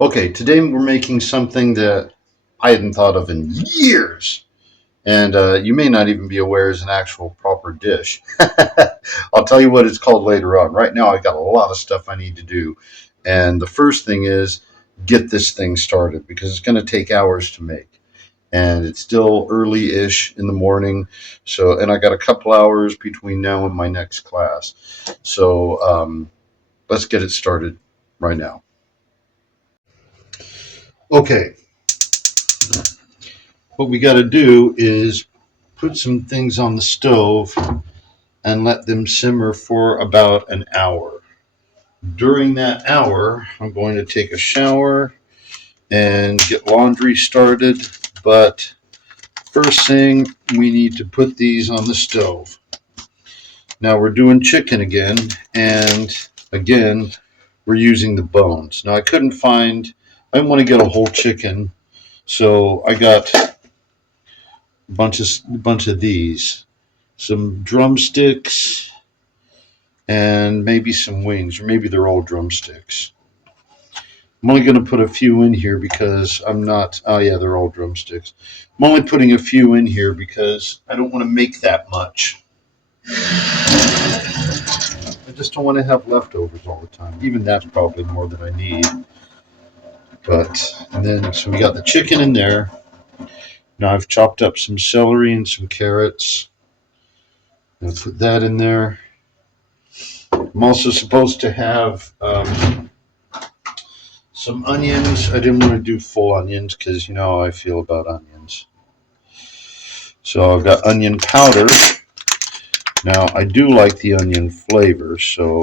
Okay, today we're making something that I hadn't thought of in years, and you may not even be aware is an actual proper dish. I'll tell you what it's called later on. Right now, I got a lot of stuff I need to do, and the first thing is get this thing started because it's going to take hours to make, and it's still early-ish in the morning. So, and I got a couple hours between now and my next class. So, let's get it started right now. Okay, what we got to do is put some things on the stove and let them simmer for about an hour. During that hour, I'm going to take a shower and get laundry started. But first thing, we need to put these on the stove. Now we're doing chicken again, and again, we're using the bones. Now I didn't want to get a whole chicken, so I got a bunch of these, some drumsticks, and maybe some wings, or maybe they're all drumsticks. I'm only going to put a few in here because I'm not. Oh yeah, they're all drumsticks. I'm only putting a few in here because I don't want to make that much. I just don't want to have leftovers all the time. Even that's probably more than I need. And then so we got the chicken in there. Now I've chopped up some celery and some carrots. I'll put that in there. I'm also supposed to have some onions. I didn't want to do full onions because you know how I feel about onions. So I've got onion powder. Now I do like the onion flavor, so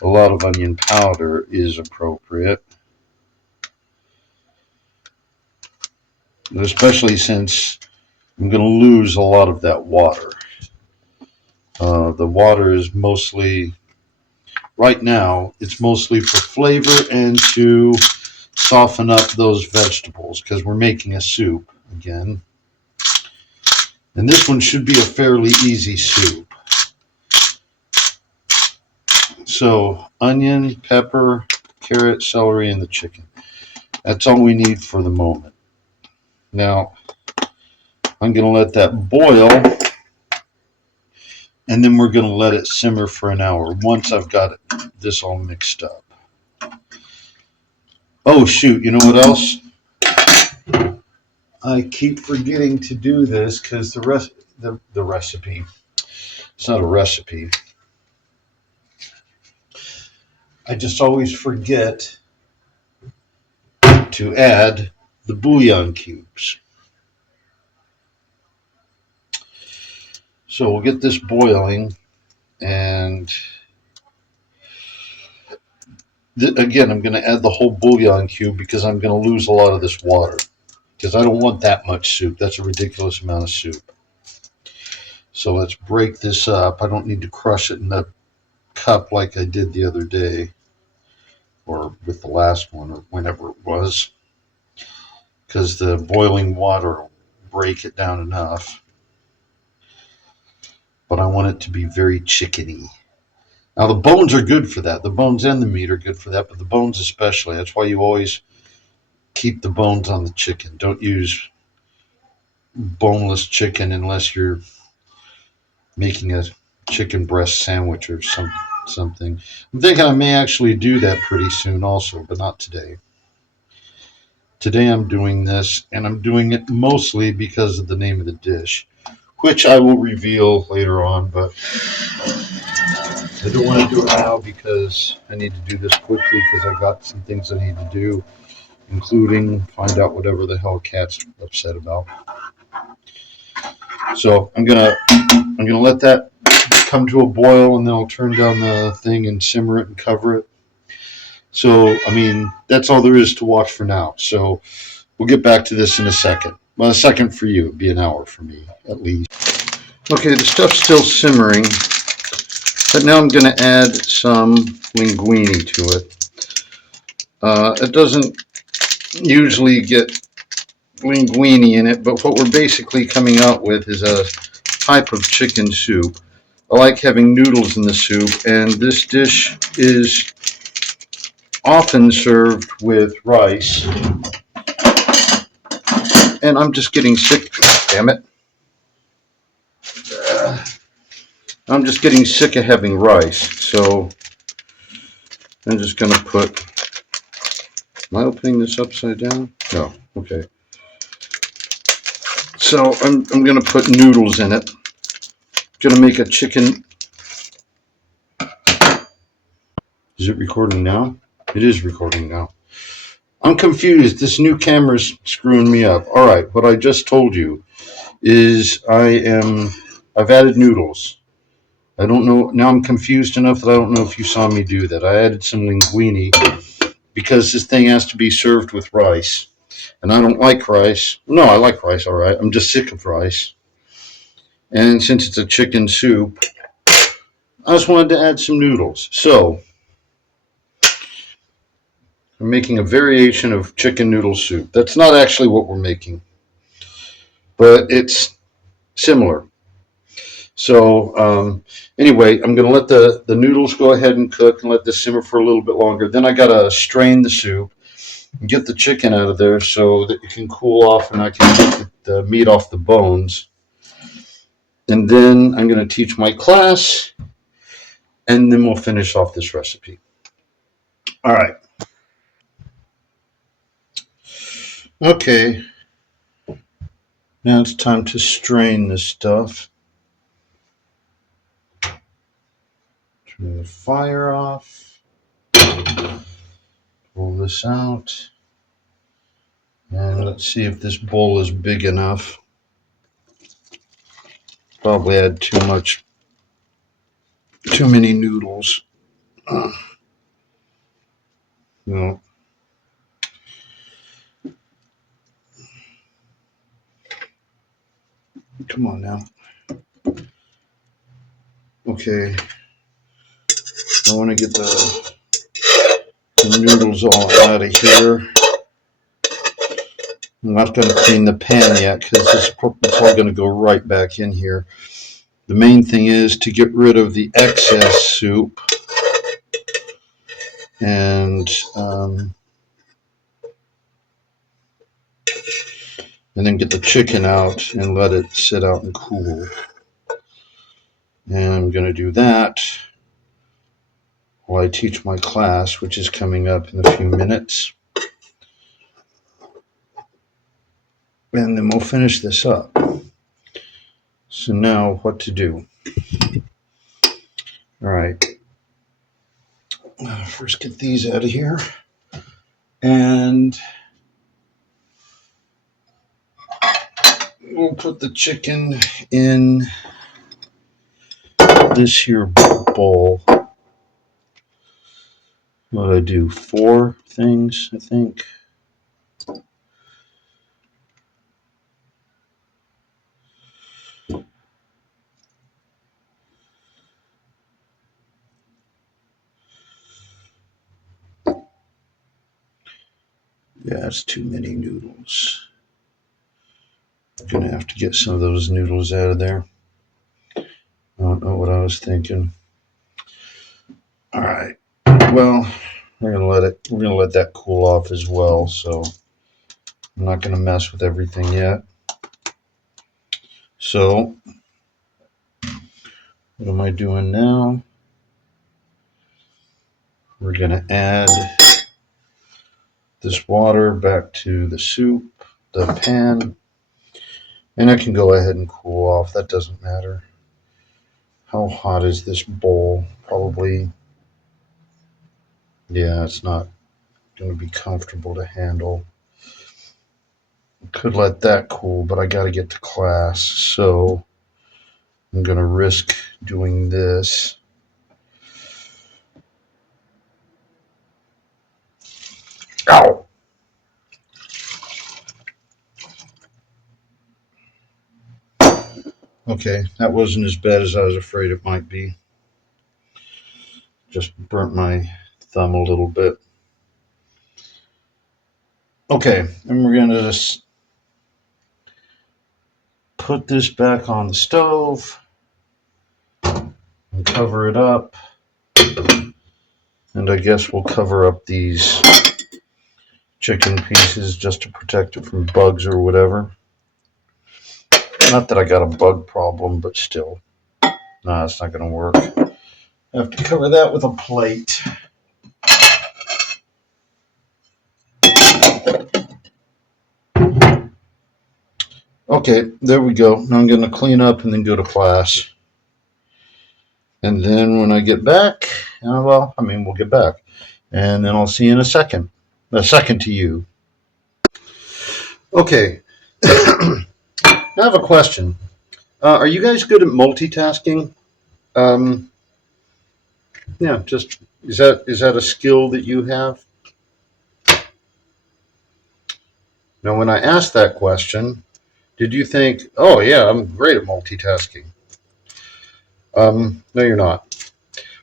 a lot of onion powder is appropriate. Especially since I'm going to lose a lot of that water. The water is mostly, right now, it's mostly for flavor and to soften up those vegetables because we're making a soup again. And this one should be a fairly easy soup. So onion, pepper, carrot, celery, and the chicken. That's all we need for the moment. Now, I'm going to let that boil, and then we're going to let it simmer for an hour once I've got this all mixed up. Oh, shoot, you know what else? I keep forgetting to do this because the recipe, it's not a recipe. I just always forget to add the bouillon cubes. So we'll get this boiling, and again, I'm going to add the whole bouillon cube because I'm going to lose a lot of this water because I don't want that much soup. That's a ridiculous amount of soup. So let's break this up. I don't need to crush it in the cup like I did the other day or with the last one or whenever it was, because the boiling water will break it down enough. But I want it to be very chickeny. Now the bones are good for that. The bones and the meat are good for that, but the bones especially. That's why you always keep the bones on the chicken. Don't use boneless chicken unless you're making a chicken breast sandwich or something. I'm thinking I may actually do that pretty soon also, but not today. Today I'm doing this, and I'm doing it mostly because of the name of the dish, which I will reveal later on, but I don't want to do it now because I need to do this quickly because I got some things I need to do, including find out whatever the hell Cat's upset about. So I'm gonna let that come to a boil, and then I'll turn down the thing and simmer it and cover it. So I mean, that's all there is to watch for now. So we'll get back to this in a second. Well, a second for you, it'd be an hour for me at least. Okay, the stuff's still simmering, but now I'm going to add some linguine to it. It doesn't usually get linguine in it, but what we're basically coming out with is a type of chicken soup. I like having noodles in the soup, and this dish is often served with rice. And I'm just getting sick. Damn it. I'm just getting sick of having rice. So I'm just going to put. Am I opening this upside down? No. Okay. So I'm going to put noodles in it. Going to make a chicken. Is it recording now? It is recording now. I'm confused. This new camera's screwing me up. All right. What I just told you is I've added noodles. I don't know. Now I'm confused enough that I don't know if you saw me do that. I added some linguine because this thing has to be served with rice. And I don't like rice. No, I like rice, all right. I'm just sick of rice. And since it's a chicken soup, I just wanted to add some noodles. So I'm making a variation of chicken noodle soup. That's not actually what we're making, but it's similar. So anyway, I'm going to let the noodles go ahead and cook and let this simmer for a little bit longer. Then I got to strain the soup and get the chicken out of there so that it can cool off and I can get the meat off the bones. And then I'm going to teach my class, and then we'll finish off this recipe. All right. Okay. Now it's time to strain this stuff. Turn the fire off. Pull this out. And let's see if this bowl is big enough. Probably had too many noodles. No. Come on now. Okay. I want to get the noodles all out of here. I'm not going to clean the pan yet because it's all going to go right back in here. The main thing is to get rid of the excess soup and then get the chicken out and let it sit out and cool. And I'm going to do that while I teach my class, which is coming up in a few minutes. And then we'll finish this up. So now what to do? All right. First get these out of here. And we'll put the chicken in this here bowl. What do I do? 4 things, I think. Yeah, that's too many noodles. I'm gonna have to get some of those noodles out of there. I don't know what I was thinking. All right. Well, we're gonna let that cool off as well. So I'm not gonna mess with everything yet. So what am I doing now? We're gonna add this water back to the soup, the pan, and I can go ahead and cool off. That doesn't matter. How hot is this bowl? Probably, yeah, it's not going to be comfortable to handle. Could let that cool, but I got to get to class, so I'm going to risk doing this. Ow! Okay, that wasn't as bad as I was afraid it might be. Just burnt my thumb a little bit. Okay, and we're going to just put this back on the stove and cover it up. And I guess we'll cover up these chicken pieces just to protect it from bugs or whatever. Not that I got a bug problem, but still. Nah, it's not going to work. I have to cover that with a plate. Okay, there we go. Now I'm going to clean up and then go to class. And then when I get back, we'll get back. And then I'll see you in a second. A second to you. Okay. I have a question. Are you guys good at multitasking? Um, yeah, just is that a skill that you have? Now, when I asked that question, did you think, oh yeah, I'm great at multitasking? No, you're not.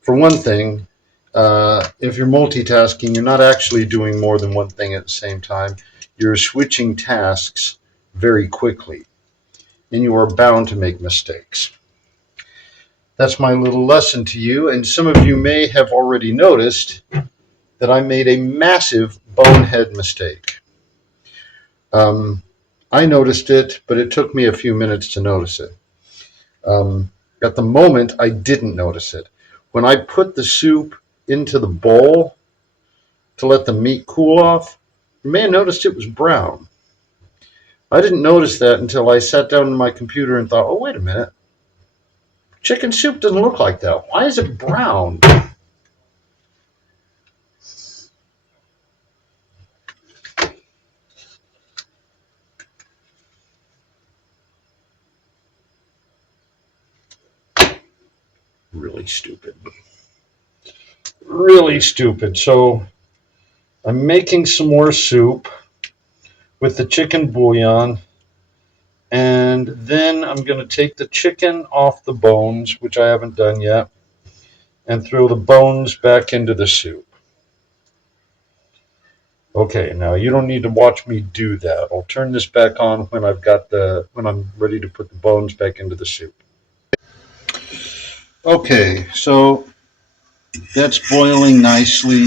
For one thing, if you're multitasking, you're not actually doing more than one thing at the same time. You're switching tasks very quickly, and you are bound to make mistakes. That's my little lesson to you, and some of you may have already noticed that I made a massive bonehead mistake. Um, I noticed it, but it took me a few minutes to notice it. At the moment, I didn't notice it. When I put the soup into the bowl to let the meat cool off, you may have noticed it was brown. I didn't notice that until I sat down to my computer and thought, oh, wait a minute. Chicken soup doesn't look like that. Why is it brown? Really stupid. Really stupid. So I'm making some more soup with the chicken bouillon, and then I'm going to take the chicken off the bones, which I haven't done yet, and throw the bones back into the soup. Okay, now you don't need to watch me do that. I'll turn this back on when I'm ready to put the bones back into the soup. Okay, so that's boiling nicely.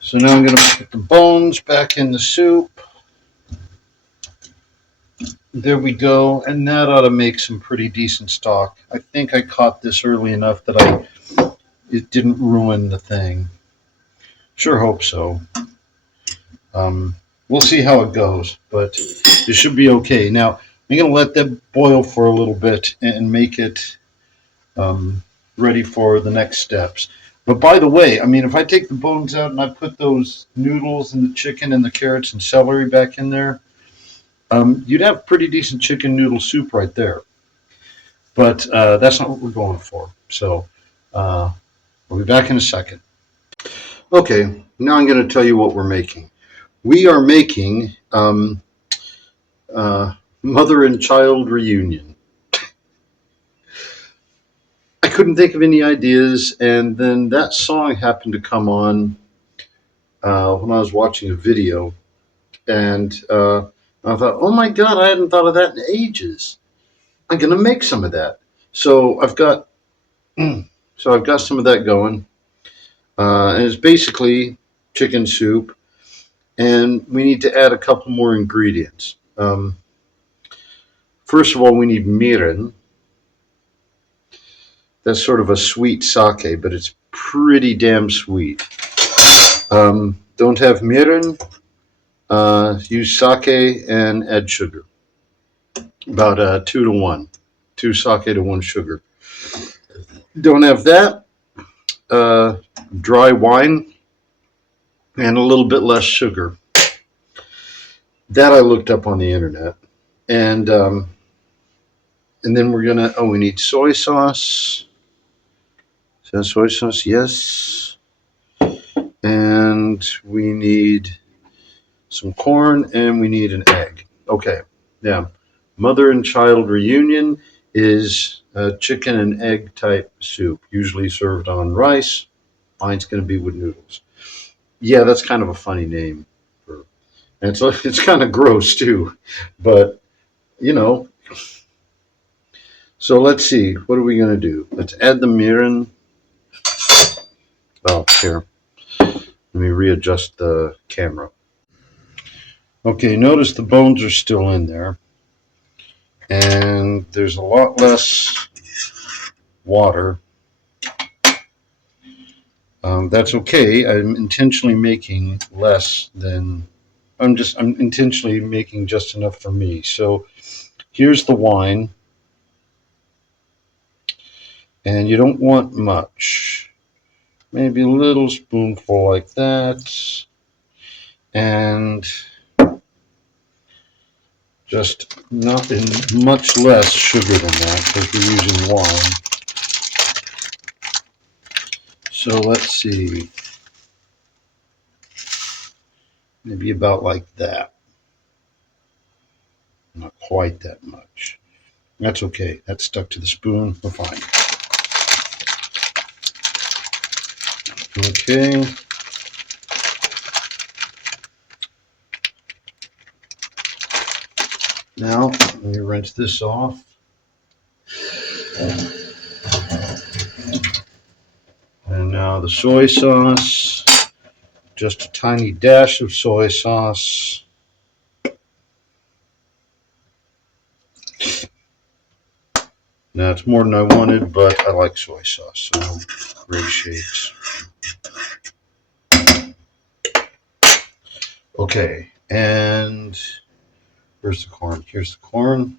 So now I'm going to put the bones back in the soup. There we go, and that ought to make some pretty decent stock. I think I caught this early enough that it didn't ruin the thing. Sure hope so. We'll see how it goes, but it should be okay. Now, I'm going to let that boil for a little bit and make it ready for the next steps. But by the way, if I take the bones out and I put those noodles and the chicken and the carrots and celery back in there, you'd have pretty decent chicken noodle soup right there. But that's not what we're going for. So we'll be back in a second. Okay, now I'm going to tell you what we're making. We are making mother and child reunion. I couldn't think of any ideas, and then that song happened to come on when I was watching a video, and I thought, oh my god, I hadn't thought of that in ages. I'm gonna make some of that. So I've got some of that going, and it's basically chicken soup, and we need to add a couple more ingredients. First of all, we need mirin. That's sort of a sweet sake, but it's pretty damn sweet. Don't have mirin, use sake and add sugar. About 2 to 1. 2 sake to 1 sugar. Don't have that, dry wine and a little bit less sugar. That I looked up on the internet. And then we need soy sauce. Soy sauce, yes. And we need some corn, and we need an egg. Okay, yeah. Mother and child reunion is a chicken and egg type soup, usually served on rice. Mine's going to be with noodles. Yeah, that's kind of a funny name. And it's kind of gross too, but you know. So let's see. What are we going to do? Let's add the mirin. Oh, here. Let me readjust the camera. Okay, notice the bones are still in there. And there's a lot less water. That's okay. I'm intentionally making less than I'm intentionally making just enough for me. So here's the wine, and you don't want much. Maybe a little spoonful like that, and just not in much less sugar than that because we're using wine. So let's see, maybe about like that. Not quite that much. That's okay. That's stuck to the spoon. We're fine. Okay. Now, let me rinse this off. And now the soy sauce. Just a tiny dash of soy sauce. Now, it's more than I wanted, but I like soy sauce, so no great shakes. Okay, and where's the corn? Here's the corn.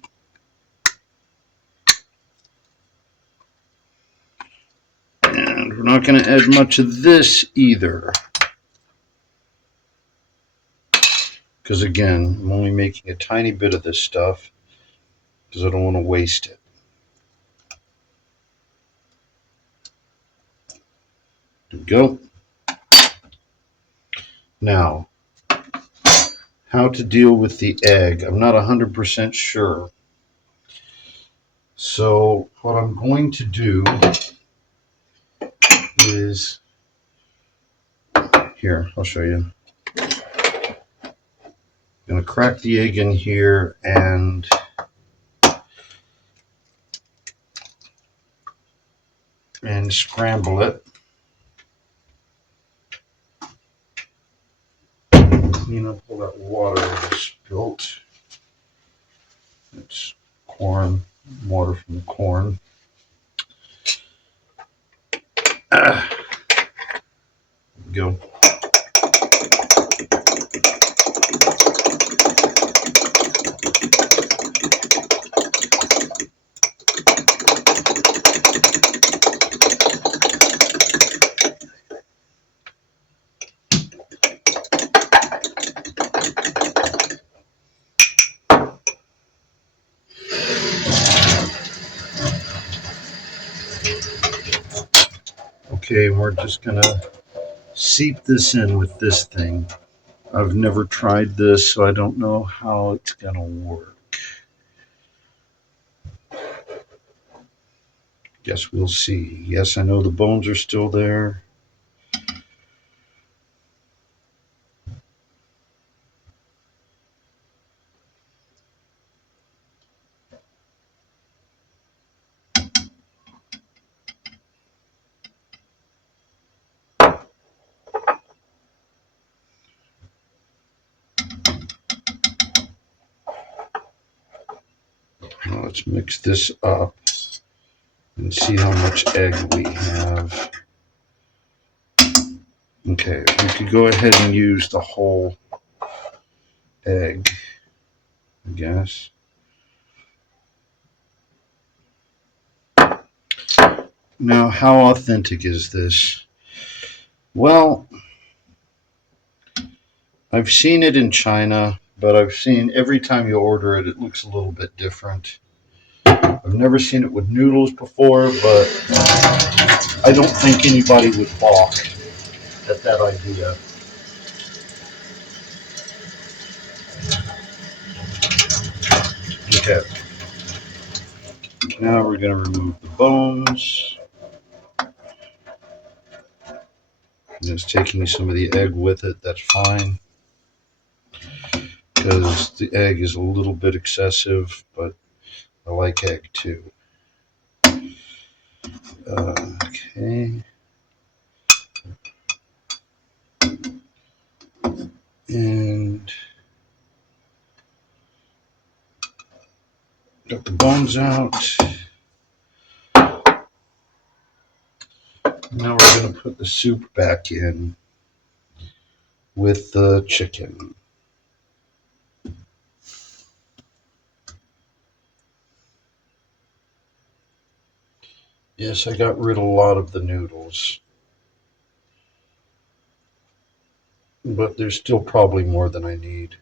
And we're not going to add much of this either. Because again, I'm only making a tiny bit of this stuff because I don't want to waste it. There we go. Now, how to deal with the egg. I'm not 100% sure. So what I'm going to do is, here, I'll show you. I'm going to crack the egg in here and scramble it. Clean up all that water that was spilt. It's corn, water from the corn. There we go. Okay, we're just gonna seep this in with this thing. I've never tried this, so I don't know how it's gonna work. Guess we'll see. Yes, I know the bones are still there. Now let's mix this up and see how much egg we have. Okay, we could go ahead and use the whole egg, I guess. Now, how authentic is this? Well, I've seen it in China, but I've seen every time you order it, it looks a little bit different. I've never seen it with noodles before, but I don't think anybody would balk at that idea. Okay. Now we're going to remove the bones. And it's taking some of the egg with it. That's fine. Because the egg is a little bit excessive, but I like egg too. Okay. And got the bones out. Now we're going to put the soup back in with the chicken. Yes, I got rid of a lot of the noodles, but there's still probably more than I need.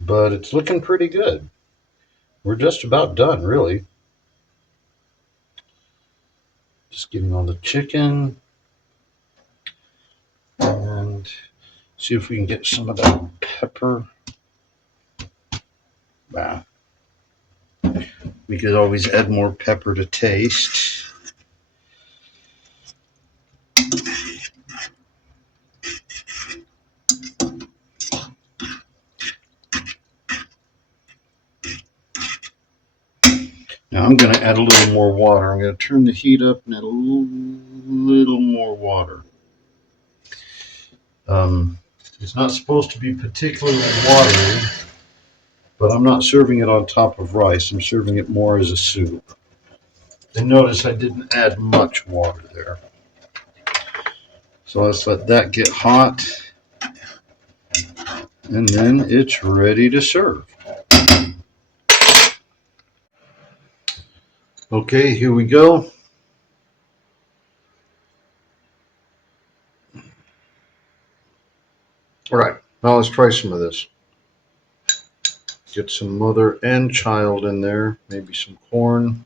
But it's looking pretty good. We're just about done, really. Just getting on the chicken and see if we can get some of that pepper. Wow. We could always add more pepper to taste. Now I'm going to add a little more water. I'm going to turn the heat up and add a little more water. It's not supposed to be particularly watery, but I'm not serving it on top of rice. I'm serving it more as a soup. And notice I didn't add much water there. So let's let that get hot. And then it's ready to serve. Okay, here we go. All right, now let's try some of this. Get some mother and child in there, maybe some corn.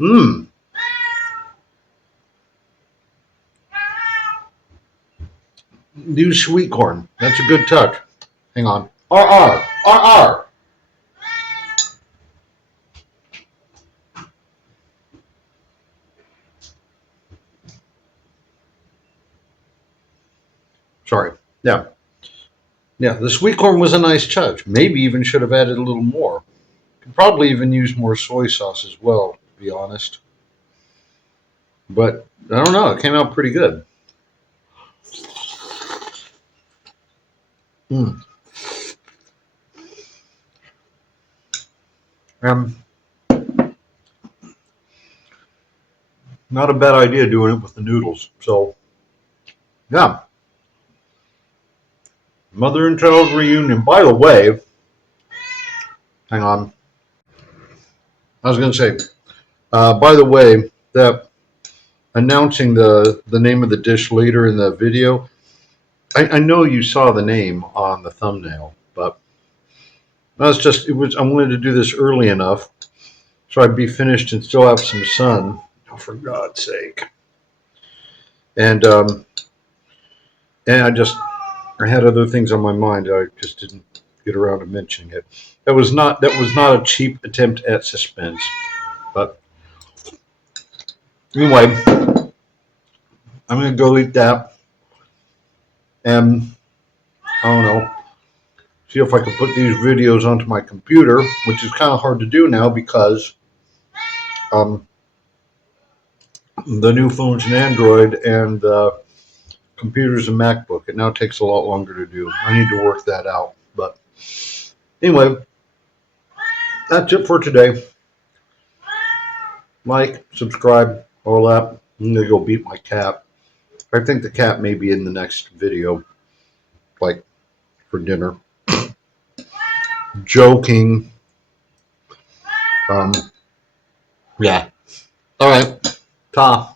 Mmm. Use sweet corn. That's a good touch. Hang on. R. Sorry. Yeah. Yeah, the sweet corn was a nice touch. Maybe even should have added a little more. Could probably even use more soy sauce as well, to be honest. But I don't know. It came out pretty good. Mm. Um, Not a bad idea doing it with the noodles. So, yeah. Mother and child reunion. By the way, hang on. I was going to say, by the way, that announcing the name of the dish later in the video, I know you saw the name on the thumbnail, but that's just, I wanted to do this early enough so I'd be finished and still have some sun. Oh, for God's sake. And I had other things on my mind. I just didn't get around to mentioning it. That was not a cheap attempt at suspense. But anyway, I'm gonna go eat that, and I don't know, see if I can put these videos onto my computer, which is kind of hard to do now because the new phone's an Android and the computer's a MacBook. It now takes a lot longer to do. I need to work that out. But anyway, that's it for today. Like, subscribe, all that. I'm gonna go beat my cat. I think the cat may be in the next video, like for dinner. Joking. Yeah. All right. Ta.